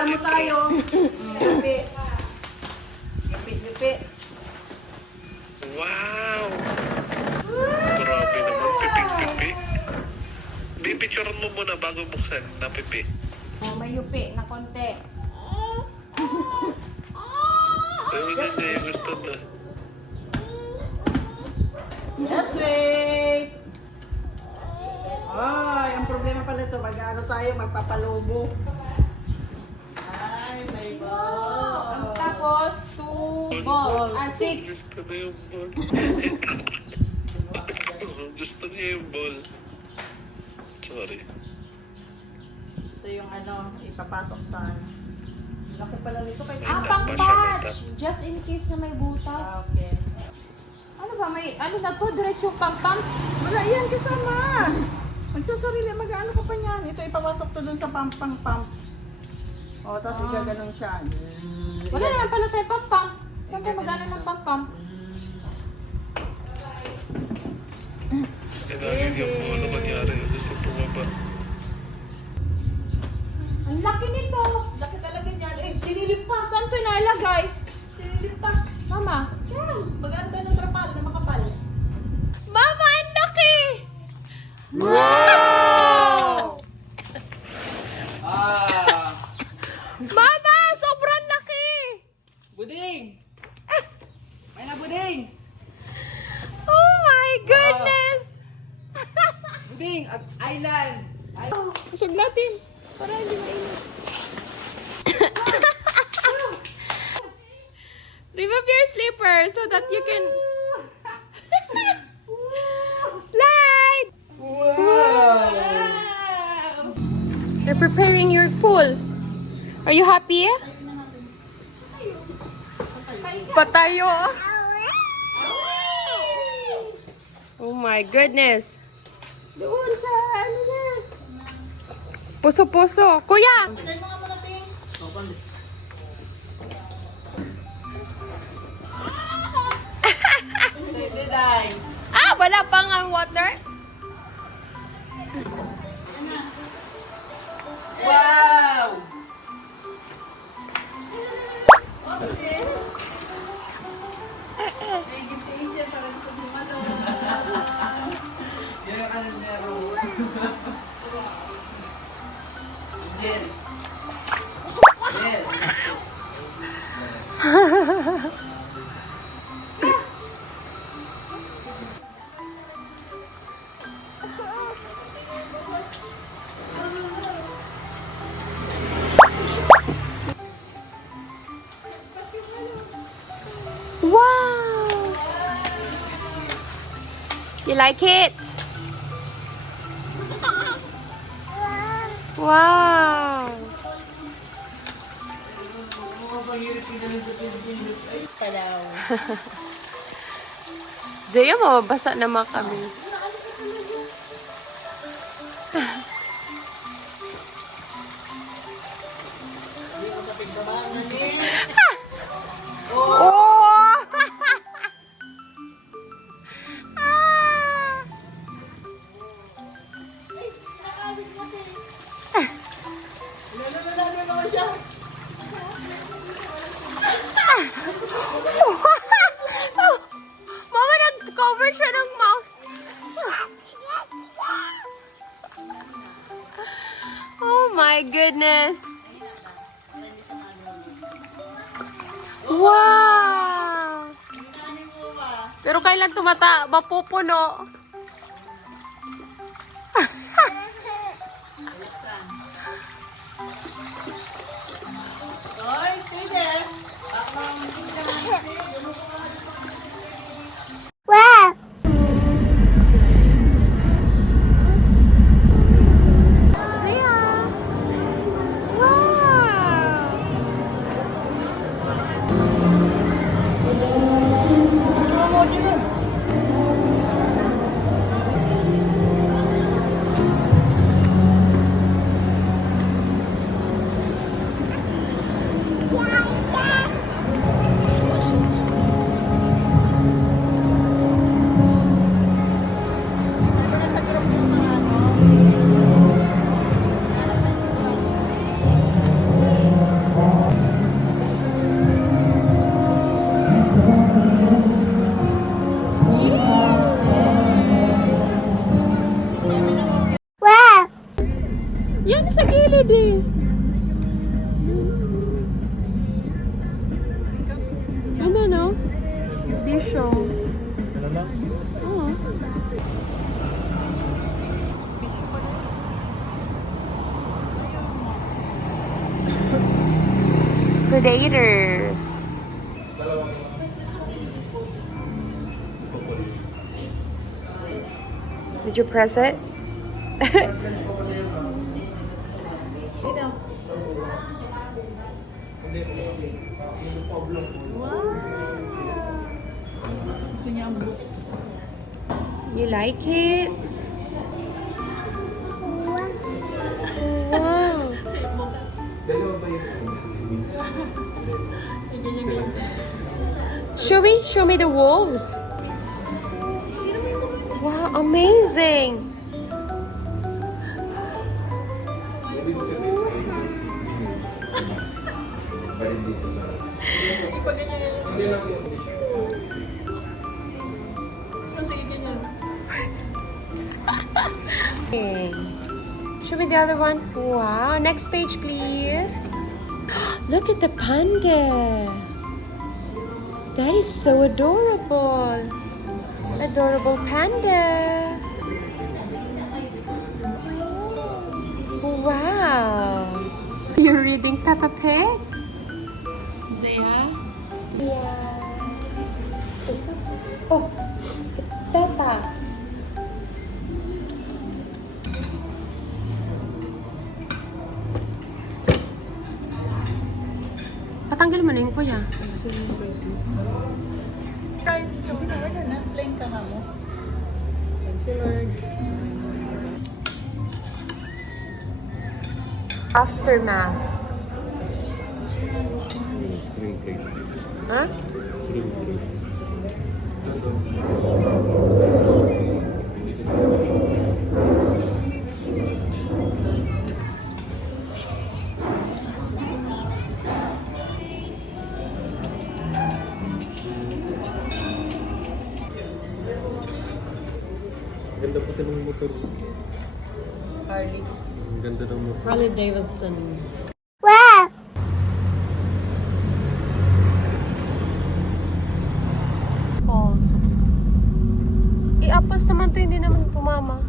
Mag-ano tayo? Yupi. Yupi. Wow! Grabe naman, piping-pipi. Pipicturean mo muna bago buksan na pipi. Oh, may yupi na konti. Ay, mo siya gusto na. Yes, wait. Ay, ang problema pala ito, mag-ano tayo, magpapalubo. Ay, may ball. Tapos, 2 ball. 6. Gusto na yung ball. Gusto niya yung ball. Sorry. Ito yung ano, ipapasok sa ano. Laki pala nito kay Pang patch. Just in case na may butas. Okay. Ano ba? May, ano na to? Diretso pang-pump? Wala yan kasama. Magsasarili, mag-ano ka pa niyan. Ito ipapasok to dun sa pump. O, tapos igaganon siya. Wala naman pala tayo pang-pump. Saan tayo mag-ano ng pang-pump? Eh, nakis yung ball na mangyari. Gusto pumaba. Ang laki nito. Laki talaga niyan. Eh, sinilip pa. Saan ito inalagay? Sinilip pa. Mama. Yan, mag-ano tayo ng trapal na makapal. Mama, ang laki! Wow! Mama, sobrang laki! Buding! May na buding! Oh my goodness! Buding! Island! Usog natin. Para hindi mainit. Remove your slipper so that you can slide. Wow! You're preparing your pool. Are you happy? Patayo. Oh my goodness. Doon sa ano na. Puso-puso. Kuya! Patayin mo nga muna, Ting. Ah, wala pang ang water? Wow! Yan ang ano meron. Yes. Yes. Wow! You like it? Wow! Zaya, mababasa naman kami. Oh! Ah! Mama, nag-cover siya ng mouth. Oh my goodness. Wow! Pero kailan mapupuno? Oy, stay there. Zia! Wow! TV show. Ano na? Oo. Predators. Did you press it? Gusto niya ang bus. You like it? Wow. Show me the walls. Wow, amazing. Sige pa ganyan. Sige ganyan. Okay. Show me the other one. Wow. Next page, please. Look at the panda. That is so adorable. Adorable panda. Wow. You're reading Peppa Pig? Zaya? Yeah. Oh, it's Peppa. Patanggal mo na yung kuya. Price ka muna. Wala na. Plain ka nga mo. Thank you, Lord. Aftermath. Huh? Ganda pati ng motor. Harley. Ang ganda ng motor. Harley Davidson. Pause. I-apples naman to, hindi naman pumama.